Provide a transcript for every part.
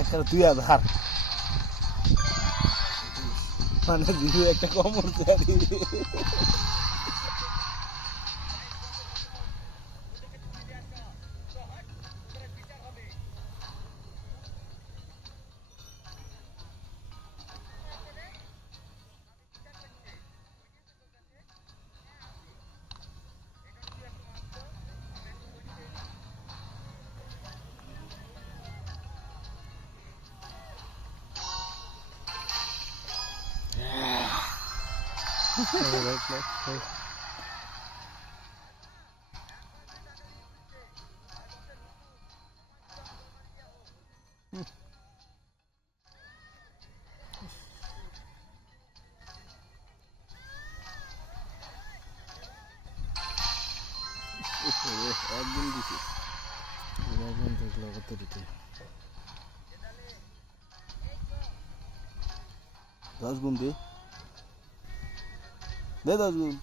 একটা 2000 মানে ভিডিও একটা কম হচ্ছে আর কি। একদিন দিছি একদিন দেখলো কত দিতে 10 গুণ দে 10 গুণ।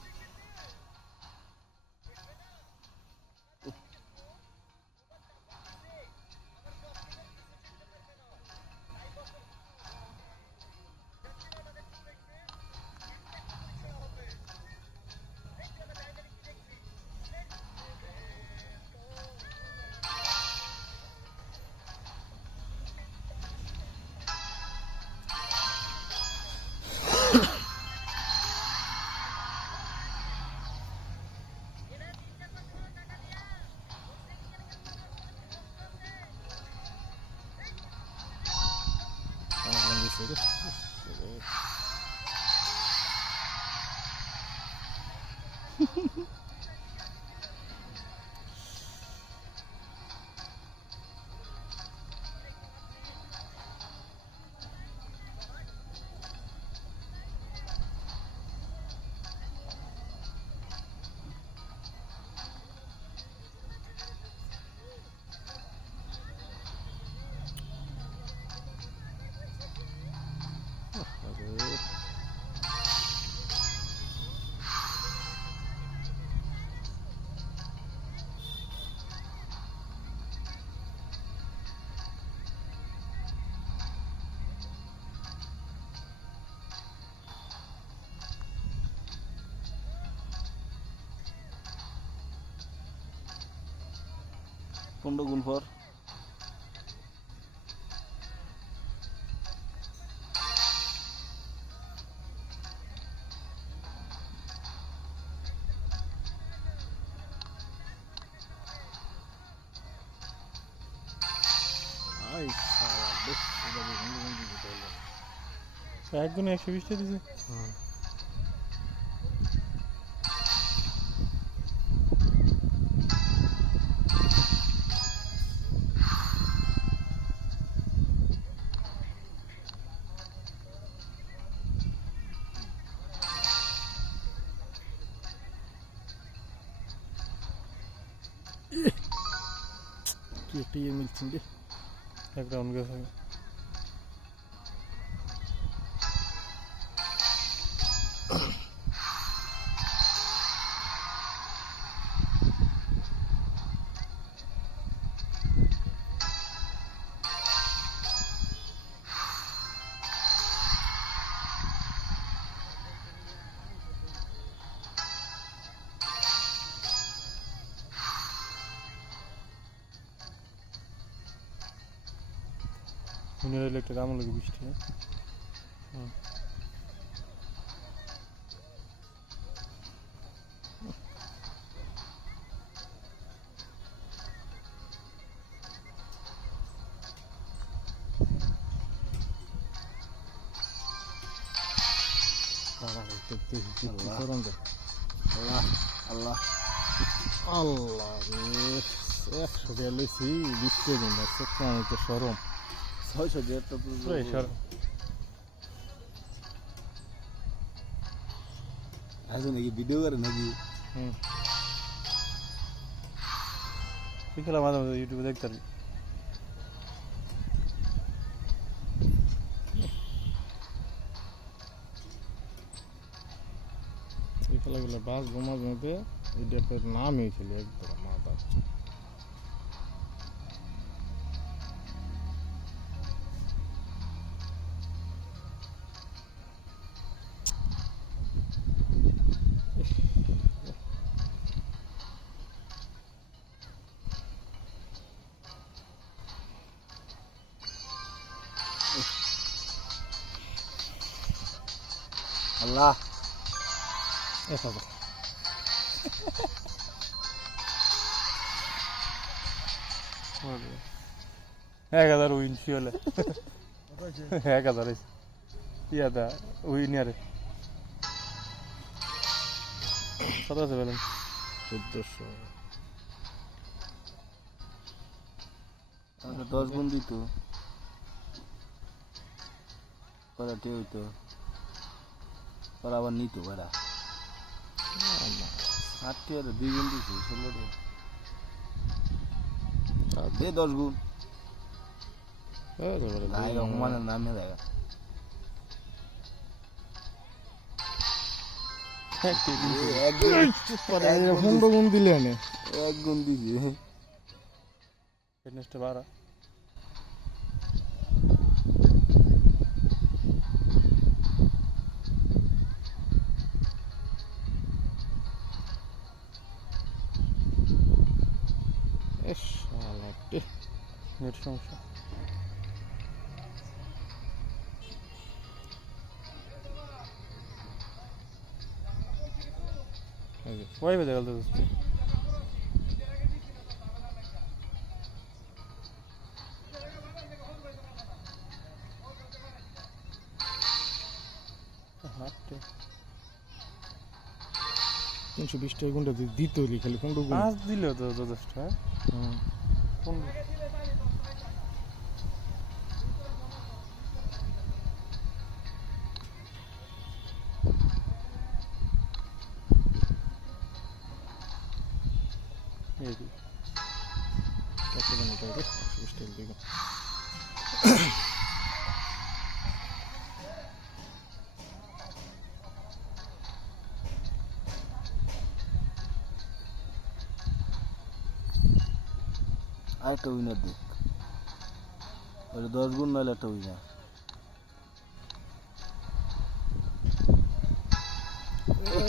কোনটা গুণ পর একগুণে 120টা দিছে। কি একটা ইয়ে মিলছেন রে এক রাউন্ড গেছে। উনি হইলে একটা কামড় লাগে বৃষ্টি। আল্লাহ আল্লাহ আল্লাহ রে 100 টাকা লইছি 20 টাকা দিন সত্যি আমি তো সরম 600 টাকা তো সরম। আজ নাকি ভিডিও করে নাকি তুই খেলা মাঝে মাঝে ইউটিউবে দেখতে পারবি। এই খেলাগুলো বাস ঘুমার মধ্যে এটা একটা নামই ছিল একদম মাথা। আল্লাহ 1000 1000 উইন শিওলে 1000 ইয়াদা উইন ইয়ারে কত আছে বলেন 1400 আমাকে 10 গুণ দিত করাতে হইতো আর আবার নিত বেড়া 8 টাকা 2 গুণ দিছে 16 টাকা দে 10 গুণ গায়ে রহমানের নামে দেখা পনেরো গুণ দিলে আনে 1 গুণ দিছে ফিটনেসটা বাড়া নেট সমস্যা ওই বেজে গেল দোস্ত হাঁটতে 320 টাকা গুণটা দিতে হইলে খালি 15 গুণ পাঁচ দিলেও তো যথেষ্ট হ্যাঁ এই যে কত গুণ এটা 120 টাকা দিকে আরেকটা উইনার দেখ ওটা 10 গুণ নাহলে একটা উইনার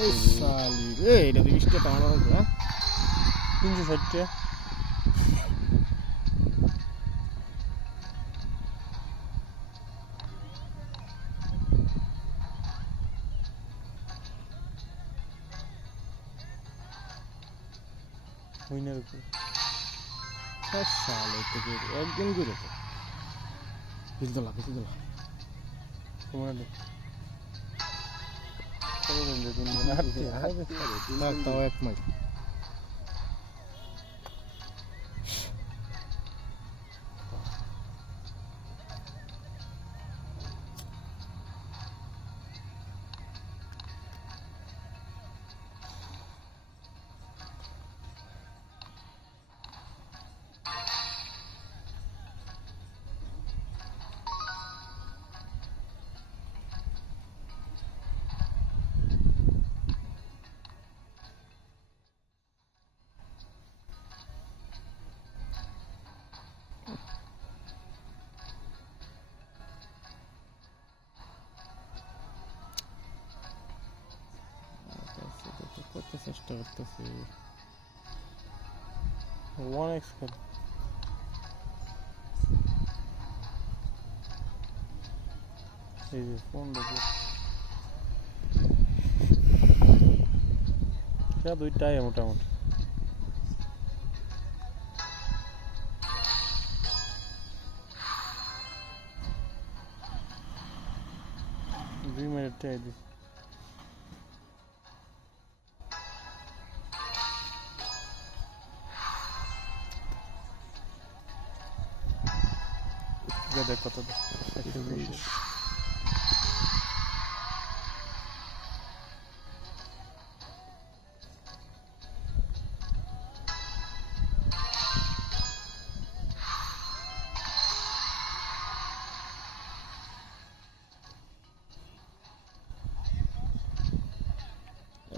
এই সালি রে এটা 20 টাকা আমার হবে হ্যাঁ 360 টাকা উইনার উপরে সালে থেকে একদিন করে তো বেশি দিলা তোমার কত দিন যে 3 দিন হাঁটতে না তাও এক মাস কত চেষ্টা করতেছি 1x খালি এই যে ফোন দেখো যা দুইটাই মোটামুটি দুই মিনিট টাই দিস দেখ কত 120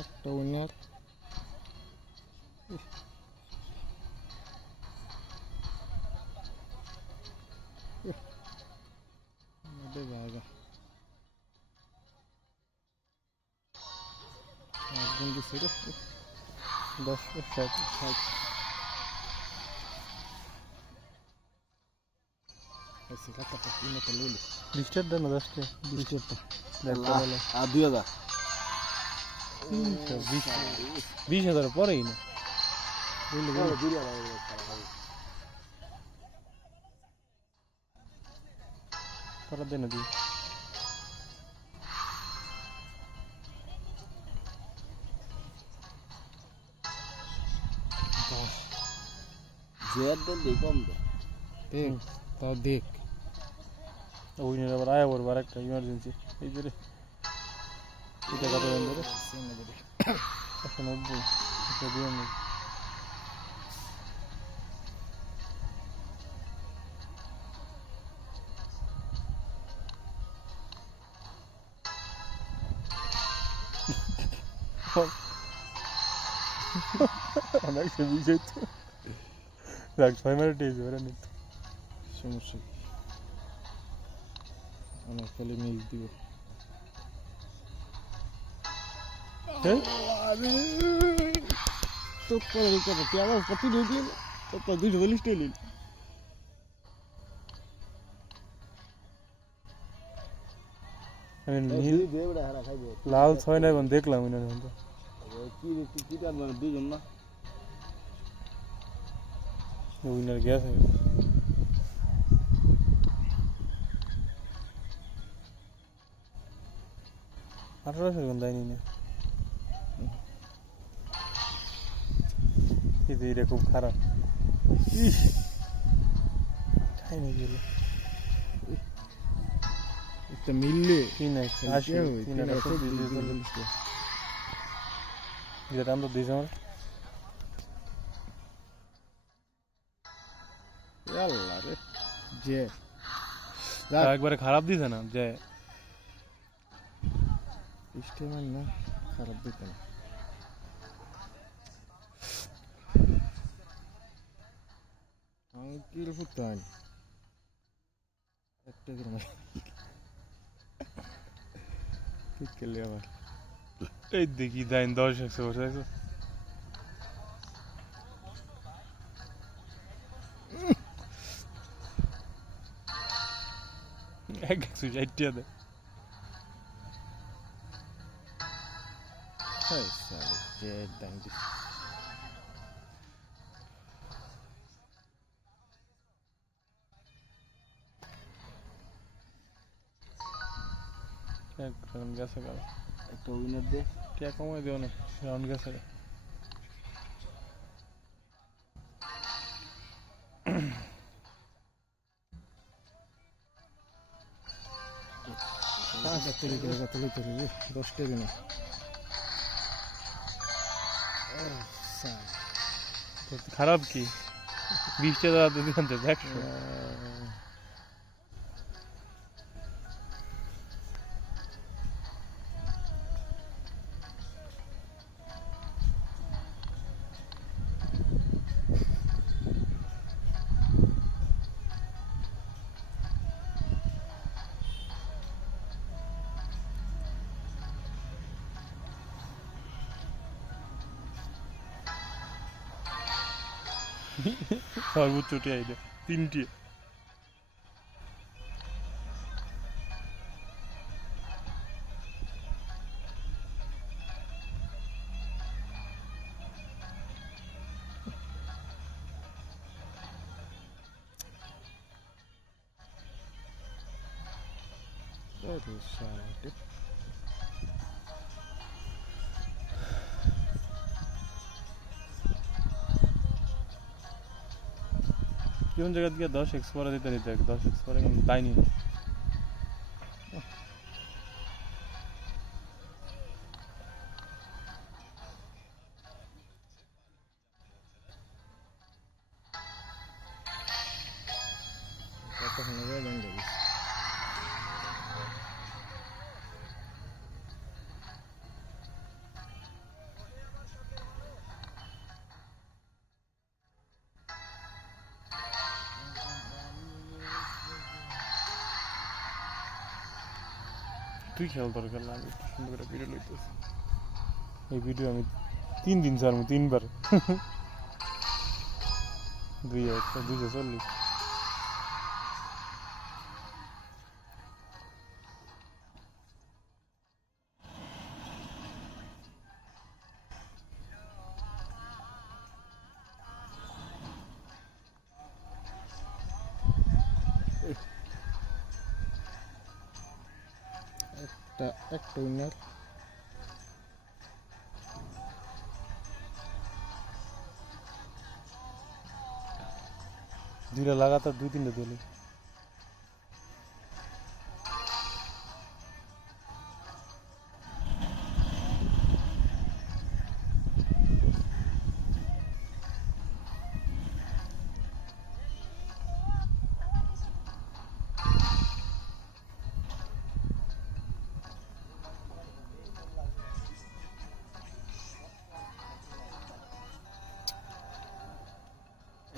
একটা উইনার জায়গা একদিন দিছে রে 10 60 এসে কথা কথা ইনা তো লইলি ডিস্টার্ব দেন 10 টা 20 টাকা আর 2000 20,000 পরেই না করার দেয় না তুই জেয়ার দেন দেই কম তো দেখ তাও দেখ উইনের আবার আয়া পড়বো আর একটা ইমার্জেন্সি এই যে রে এটা কত দাম ধরে 190 এটা দিয়ে নেই অনেক সে বিষয় তো রাখ 6 মিনিট হয়েছে ওরা নিত সমস্যা কি অনেক খালি মিস দিব হ্যাঁ তো করে দিতে হবে তুই আমার কত দিয়ে দিয়ে তো 240 টাকা নিল আমি নীল দেবড়া হারা খাইবো লাল 6 না এখন দেখলাম না তো কি কি কার মানে দুইজন না উইনার গেছে আঠারোশো এখন দেয়নি না কিন্তু এটা খুব খারাপ ইস খাইনি গেল একটা মিললে 380 যেটা দাম তো দিয়েছে আমার আল্লাহ রে যে একবারে খারাপ দিছে না যে স্টেমান না খারাপ দিতে না আমি কি করতে হয় একটা করে ঠিক করলে আবার এই দেখি দেন 10-100 বসে আছে এক 160 টাকা দেয় হাই সালে যে দাম দিছে এক রাউন্ড গেছে গেল একটা উইনার দে টাকা কমাই দিও না রাউন্ড গেছে তুলি 10 টাকা না খারাপ কি 20 টাকা দিতে আনতে দেখো সর্বোচ্চ টিয়াই দেয় 3টি কোন জায়গা থেকে 10 এক্সপোরে দিতে 10 এক্সপোরে কিন্তু তাইনি কতক্ষণ আগে দাম দিছে তুই খেয়াল দরকার না আমি সুন্দর করে ভিডিও লইতেছি এই ভিডিও আমি 3 দিন ছাড়বো 3 বার 240 1 একটা উইনার। দুইটা লাগাতার 2-3টা দিলে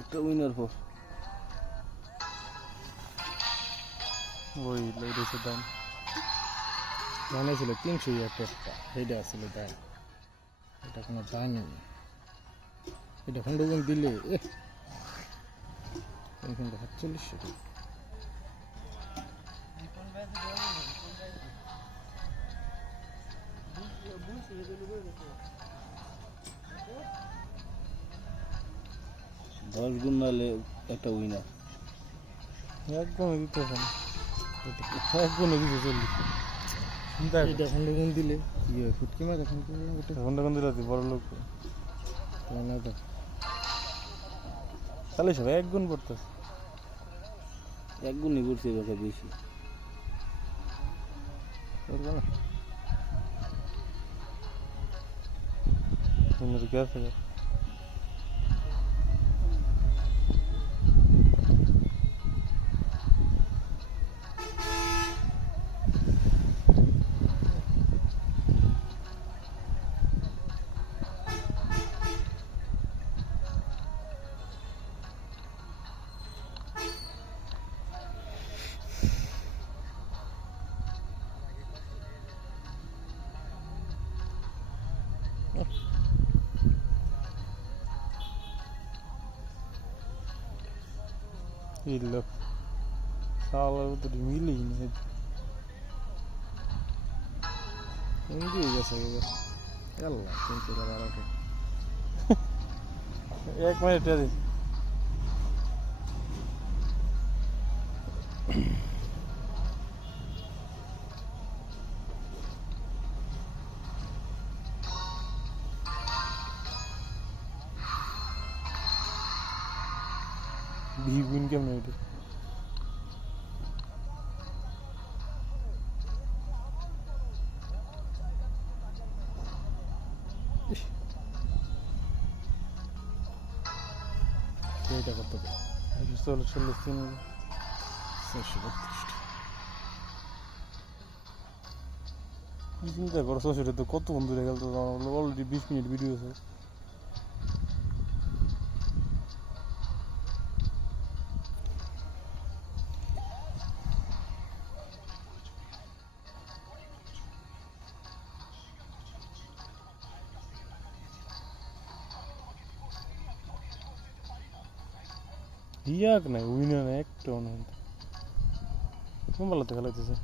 একটা উইনার পর ওই লইছে দাম মনে ছিল 371টা, সেইটা আসলে দাম, এটা কোনো দামই নেই। এটা ফোনটা দিলে কিন্তু 4700 টাকা। দশ গুণ নাহলে একটা উইনার। একদমই দিতেছে না, একদমই দিতে চললি চিন্তা এটা ফোনটা দিলে কি হয়, ফুটকি মাছ এখন ঘন্টা ঘন্টা দিলে বড় লোক না তো তাহলে সব 1 গুণ পড়তেছে। এক গুণই করছে দেখা বেশি। করবো না। গেছে il সালার ভিতরে মিলেই না। এমনি গেছে আল্লাহ 312 1 মিনিট আছে বিগুন কেমন এটা এটা কত করে? 143 চিন্তা করো শ্বশুরে তো কত বন্ধু রেখে তো অলরেডি 20 মিনিট ভিডিও আছে। ইয়াক নাই উইনার একটা না মোবাইল দেখা লাগতেছে।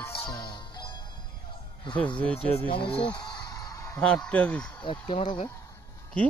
আচ্ছা যেটা দিছে 8টা দিছে এক ক্যামেরা কি